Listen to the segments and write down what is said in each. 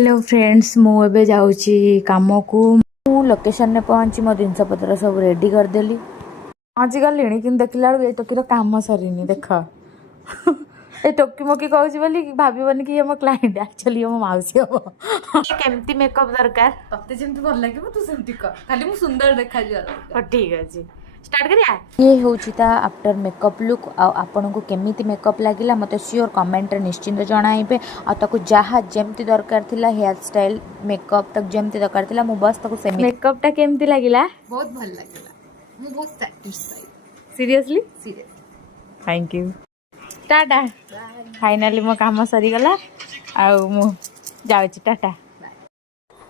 hello friends मुझे जाऊँगी कम को लोकेशन ने पहुँची मो जिनपतर सब रेडी करदेली आज गली कि देखला बेलू ये टोकीर कम सरीनी देख ये टोकी मोकी कहूँ बोली भावन कि मो क्लाइंट एक्चुअली मो मौसी हम केमती मेकअप दरकार तते जेमती भल लागिबो तू सेमती कर खाली मु सुंदर देखा जिया ठीक अछि स्टार्ट करिया ये होची ता आफ्टर मेकअप लुक आपन को केमिति मेकअप लागिला मते श्योर कमेंट रे निश्चिंत जणाइबे आ ताको जहा जेमती दरकार थिला हेयर स्टाइल मेकअप तक जेमती दरकार थिला मु बस ताको सेमी मेकअप ता केमती लागिला बहुत भल लागिला मु बहुत satisfied seriously serious thank you Tata finally मो काम सरी गला आ मु जाउची टाटा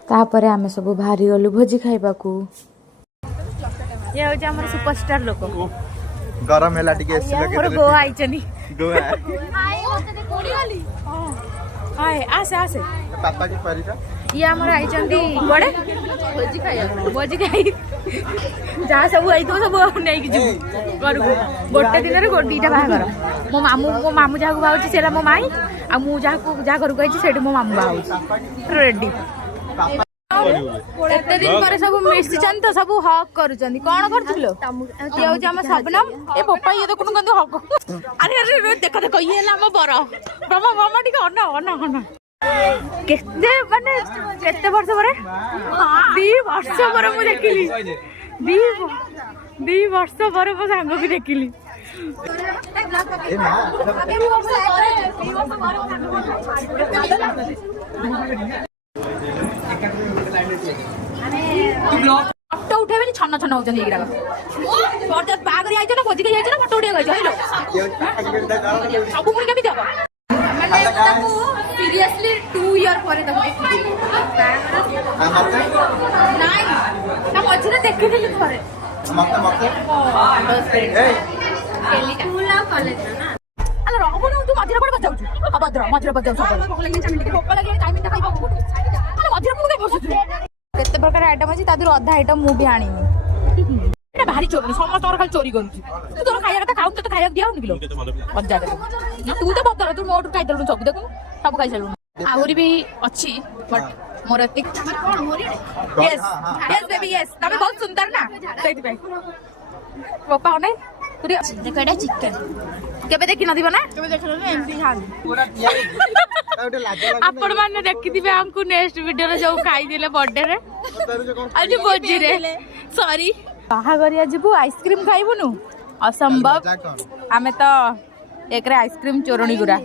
तापरे आमे सब भारी गलु भोजी खाइबा को ये हो हमर सुपरस्टार लोक गरम हैला टिके एसी लगे मोर गोवा आइचनी गोवा हाय ओते ते कोडी वाली हाय आसे आसे पापा की परिटा ये हमर आइचंदी बड़े भोजी खाई जा सब आई तो सब नै कि जु घर को गोटे दिन रे गोडीटा बाहागर मो मामू जा को बाउची सेला मो माई आ मु जा को जा घर को आइची सेठी मो मामू बाउची रेडी एते दिन पर सब मिसिचन तो सब हक करूचंदी कोन करथुलो ये हो हम सबनम ए पप्पा ये देखुन कंदो हक अरे अरे देख देख ये हला हम बर ब्रह्मा ब्रह्मा टिके अन अन अन केते माने केते वर्ष परे 2 वर्ष परे मु देखिली 2 वर्ष परे मो सांग को देखिली फोटो उठेबे छन छन होचन एगरा फोटो बागरी आइछ ना खोजी के आइछ ना फोटो उठे गइछ हेलो सब पुणी केमि जाबो माने ताकू सीरियसली 2 इयर परे ताकू नाइ ना मझिरे देखिथिलि थरे मते ए स्कूल कॉलेज ना अरे रहबो न तू मझिरे पड़ बजाउछु अभद्र मझिरे बजाउछु भोक लगे टाइम ता खाइबो अरे मझिरे पुणी के बसुछु केते प्रकार आइटम अछि तादर अधा आइटम मु भी आनी एटा भारी चोरी समस्त और खाली चोरी करूची तू तोर खाया कथा खाउ तो खाया दिया किलो मजा दे तू तो बतर तू मोट खाइ दलु सब देखु सब खाइ चलु आउरी भी अछि बट मोर एतिक कोन मोरी यस यस बेबी यस तबे बहुत सुंदर ना सेति भाई पापा नै तुरी देखडा चिकन केबे देखि न दिबो ना केबे देखलो एमपी खान पूरा आपण माने देखि दिबे हमकु नेक्स्ट वीडियो रे जो खाई दिले बर्थडे रे आज बोजी रे सॉरी बाहागरिया जिबु आइसक्रीम खाइबुनु असंभव आमे तो एकरे आइसक्रीम चोरणी गुरा